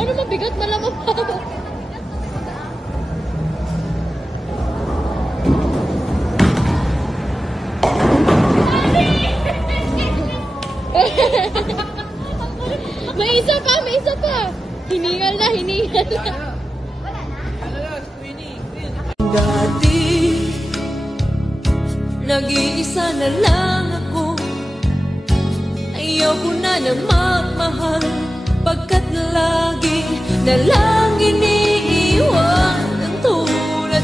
Ano mabigat? Malamang pa. May isa pa, may isa pa. Hiningal na, hiningal na. Dati, nag-iisa na lang ako. Ayaw ko na magmahal, pagkat lagi na lang iniiwan ang tulad.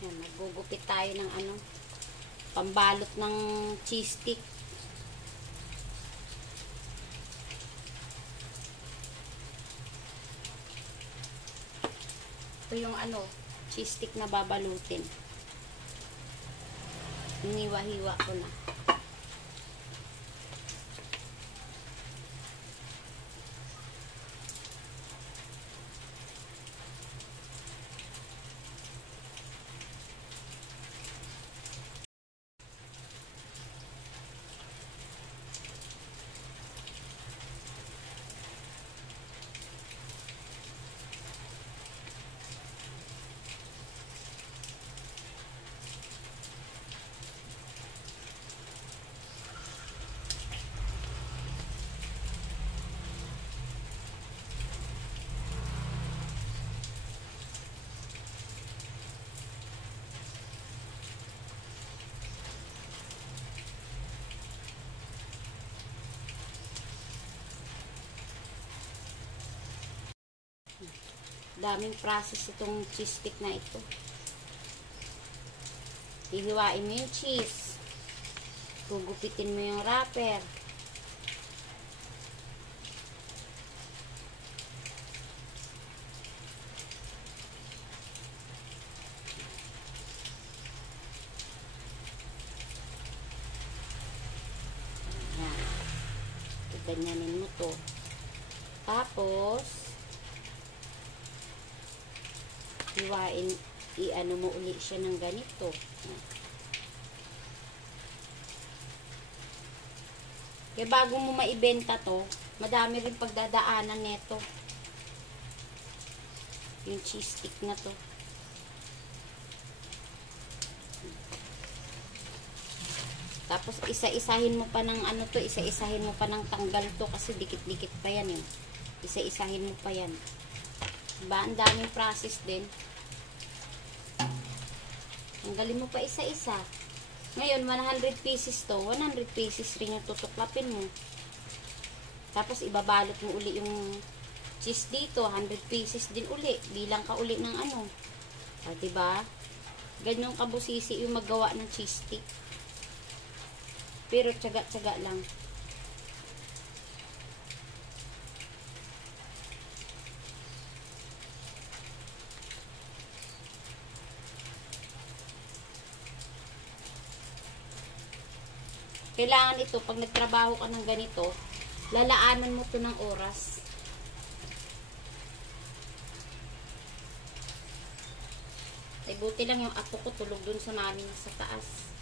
Yan, magugupit tayo ng ano, pambalot ng cheese stick. Ito yung ano, cheese stick na babalutin. Iniwa-hiwa ko na. Daming process itong cheese stick na ito. Hihiwain mo yung cheese. Gugupitin mo yung wrapper. Yan. Ganyanin mo to. Tapos hiwain, i-ano mo uli siya ng ganito. Kaya bago mo maibenta to, madami rin pagdadaanan neto. Yung cheese stick na to. Tapos isa-isahin mo pa ng ano to, isa-isahin mo pa ng tanggal to kasi dikit-dikit pa yan eh. Isa-isahin mo pa yan. Diba? Ang daming process din. Tanggalin mo pa isa-isa. Ngayon, 100 pieces to. 100 pieces rin yung tutuklapin mo. Tapos, ibabalot mo uli yung cheese dito. 100 pieces din uli. Bilang ka uli ng ano. Diba? Ganyong kabusisi yung magawa ng cheese stick. Pero, tsaga-tsaga lang. Kailangan ito, pag nagtrabaho ka ng ganito, lalaanan mo ito ng oras. Ay, buti lang yung apo ko tulog dun sa namin sa taas.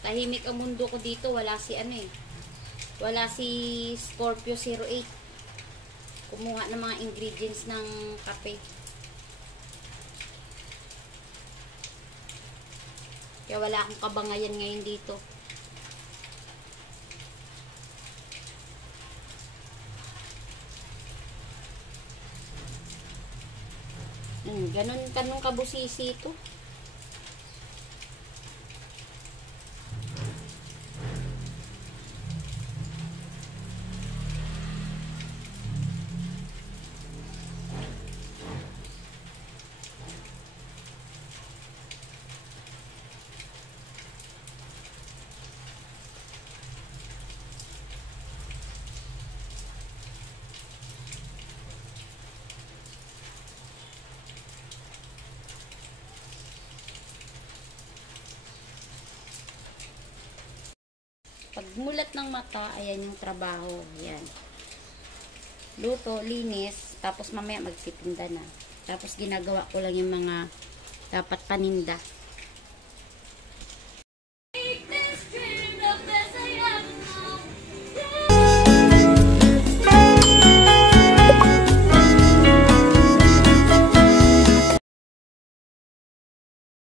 Tahimik ang mundo ko dito. Wala si ano eh. Wala si Scorpio 08. Kumuha ng mga ingredients ng kape. Kaya wala akong kabangayan ngayon dito. Ganun kabusisi ito. Pagmulat ng mata, ayan yung trabaho. Ayan. Luto, linis, tapos mamaya magtitinda na. Tapos ginagawa ko lang yung mga dapat paninda.